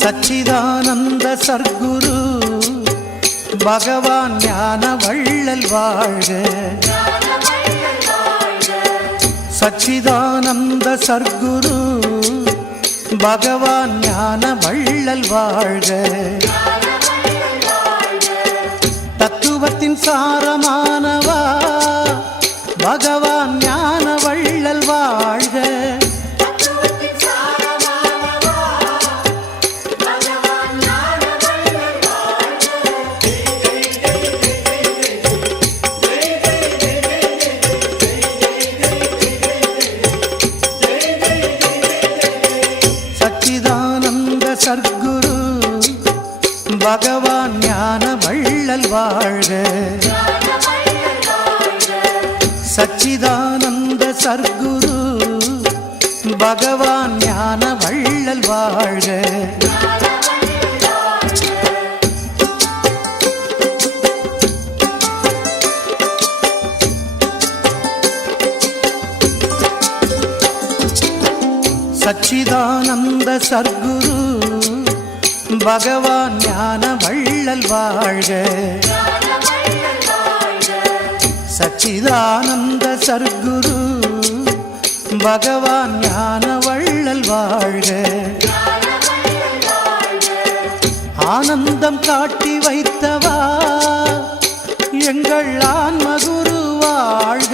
சச்சிதானந்த சர்க்குரு பகவான் ஞான வள்ளல் வாழ்க. சச்சிதானந்த சர்க்குரு பகவான் ஞான வள்ளல் வாழ்க. தத்துவத்தின் சாரமானவா பகவான் ஞான வள்ளல் வாழ்க. சச்சிதானந்த சர்க்குரு பகவான் ஞான வள்ளல் வாழ்க. சச்சிதானந்த சர்க்குரு பகவான் ஞான வள்ளல் வாழ்க. சச்சிதானந்த சர்க்குரு பகவான் ஞான வள்ளல் வாழ்க. சச்சிதானந்த சர்க்குரு பகவான் ஞான வள்ளல் வாழ்க. ஆனந்தம் காட்டி வைத்தவா எங்கள் ஆன்மகுரு வாழ்க.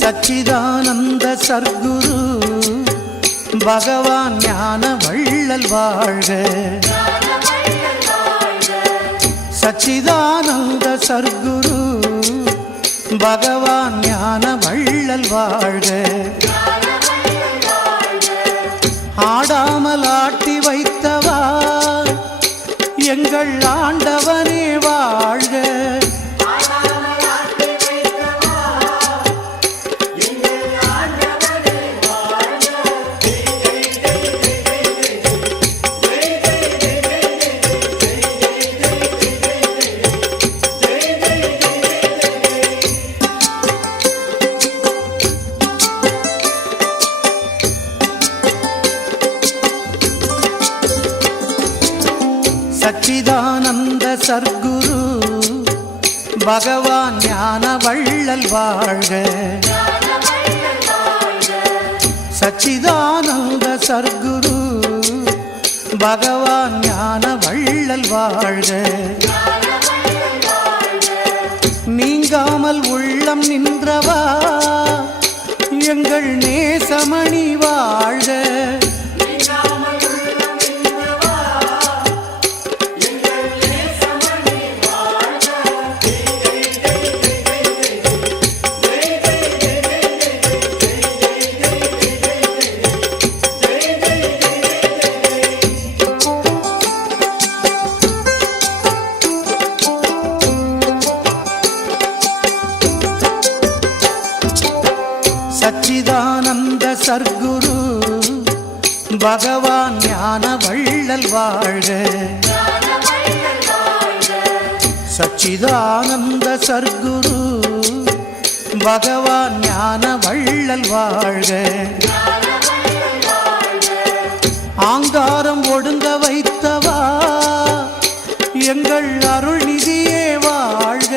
சச்சிதானந்த சர்க்குரு பகவான் ஞான வள்ளல் வாழ்க. சச்சிதானந்த சர்க்குரு பகவான் ஞான வள்ளல் வாழ்க. ஆடாமல் ஆட்டி வைத்தவா எங்கள் ஆண்டவனே வாழ்க. சச்சிதானந்த சர்க்குரு பகவான் ஞான வள்ளல் வாழ்க. சச்சிதானந்த சர்க்குரு பகவான் ஞான வள்ளல் வாழ்க. நீங்காமல் உள்ளம் நின்றவா எங்கள் நேசமணி வாழ்க. சச்சிதானந்த சர்க்குரு பகவான் ஞான வள்ளல் வாழ்க. சச்சிதானந்த சர்க்குரு பகவான் ஞான வள்ளல் வாழ்க. ஆங்காரம் ஒடுங்க வைத்தவா எங்கள் அருள் நிதியே வாழ்க.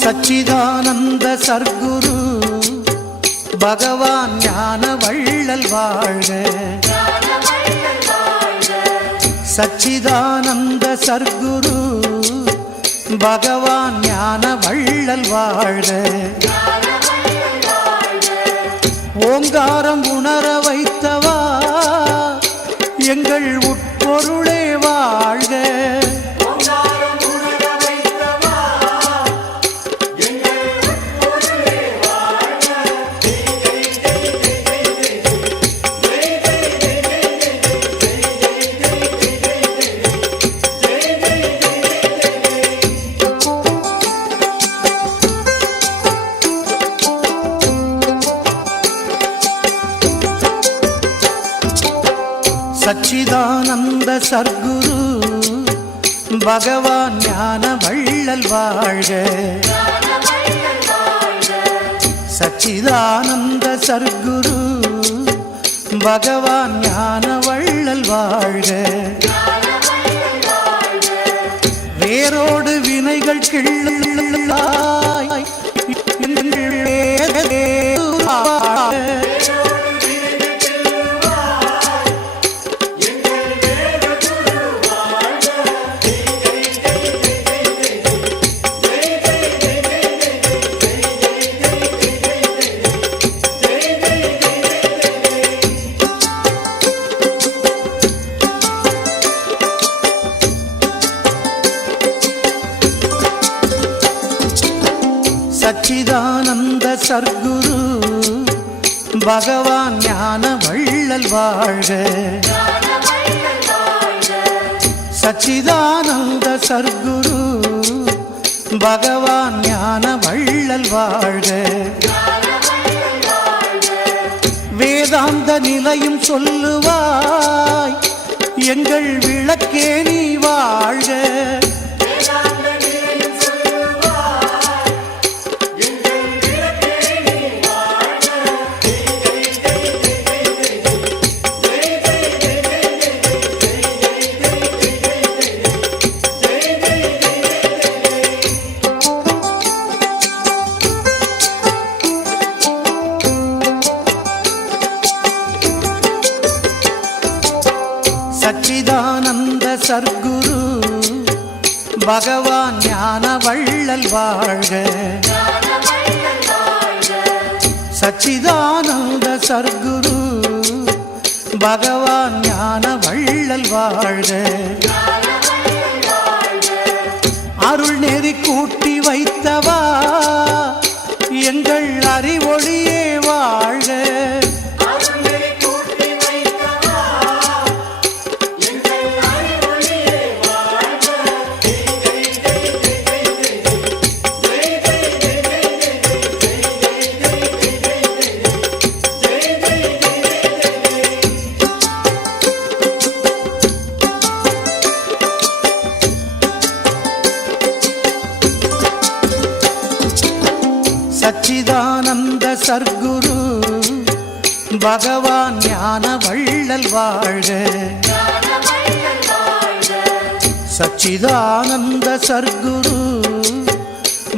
சச்சிதானந்த சர்க்குரு பகவான் ஞான வள்ளல் வாழ்க. சச்சிதானந்த சர்க்குரு பகவான் ஞான வள்ளல் வாழ்க. ஓங்காரம் உணர வைத்தவா எங்கள் உட்பொருளே வாழ்க. சச்சிதானந்த சர்க்குரு பகவான் ஞான வள்ளல் வாழ்க. சச்சிதானந்த சர்க்குரு பகவான் ஞான வள்ளல் வாழ்க. வேரோடு வினைகள் கிள்ளாய் சச்சிதானந்த சர்க்குரு பகவான் ஞான வள்ளல் வாழ்க. சச்சிதானந்த சர்க்குரு பகவான் ஞான வள்ளல் வாழ்க. வேதாந்த நிலையும் சொல்லுவாய் எங்கள் விளக்கே நீ வாழ்க. சச்சிதானந்த சர்க்குரு பகவான் ஞான வள்ளல் வாழ்க. சச்சிதானந்த சர்க்குரு பகவான் ஞான வள்ளல் வாழ்க. அருள் நெறி கூட்டி வைத்தவா எங்கள் அறிவொளியே வாழ்க. சச்சிதானந்த சர்க்குரு பகவான் ஞான வள்ளல் வாழ்க. சச்சிதானந்த சர்க்குரு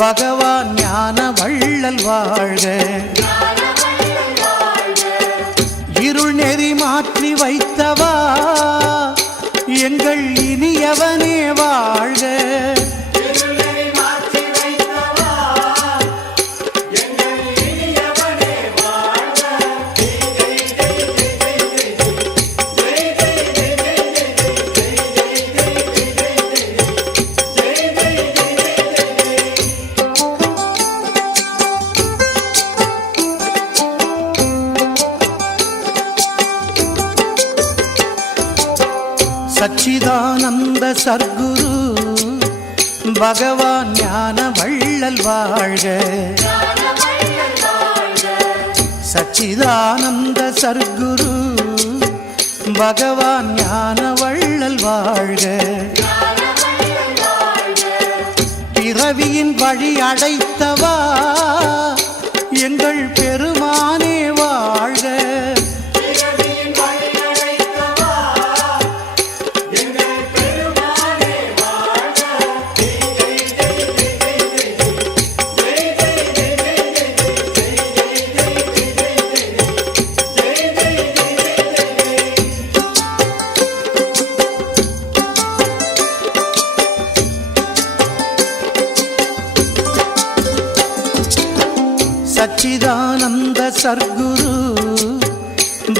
பகவான் ஞான வள்ளல் வாழ்க. இருள் நெறி மாற்றி வைத்தவா எங்கள் இனியவனே வாழ்க. சச்சிதானந்த சர்க்குரு பகவான் ஞான வள்ளல் வாழ்க. சச்சிதானந்த சர்க்குரு பகவான் ஞான வள்ளல் வாழ்க. பிறவியின் வழி அடைத்தவா எங்கள் பெருமானே வாழ்க. சச்சிதானந்த சர்க்குரு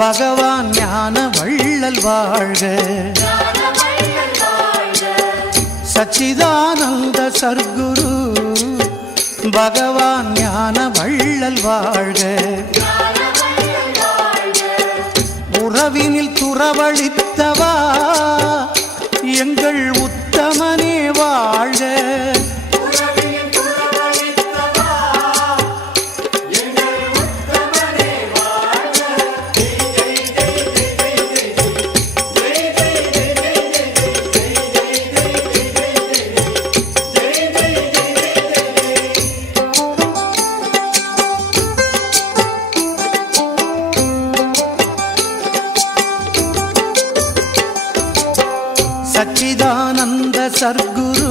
பகவான் ஞான வள்ளல் வாழ்க. சச்சிதானந்த சர்க்குரு பகவான் ஞான வள்ளல் வாழ்க. உறவினில் துறவழித்தவா எங்கள் உத்தமனே வாழ்க. சச்சிதானந்த சர்க்குரு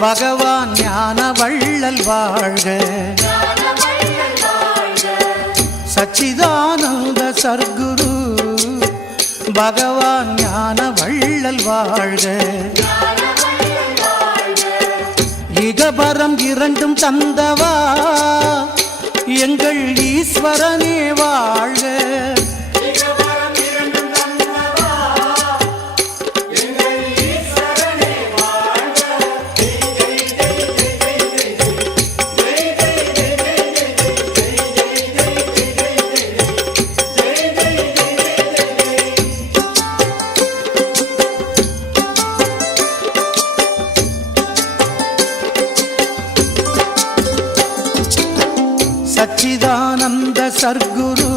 பகவான் ஞான வள்ளல் வாழ்க. சச்சிதானந்த சர்க்குரு பகவான் ஞான வள்ளல் வாழ்க. இகபரம் இரண்டும் தந்தவா எங்கள் ஈஸ்வரனே வாழ்க. சச்சிதானந்த சர்க்குரு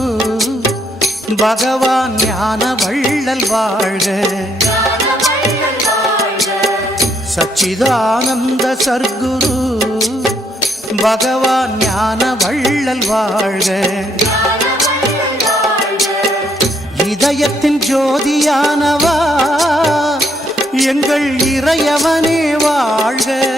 பகவான் ஞான வள்ளல் வாழ்க. சச்சிதானந்த சர்க்குரு பகவான் ஞான வள்ளல் வாழ்க. இதயத்தின் ஜோதியானவா எங்கள் இறையவனே வாழ்க.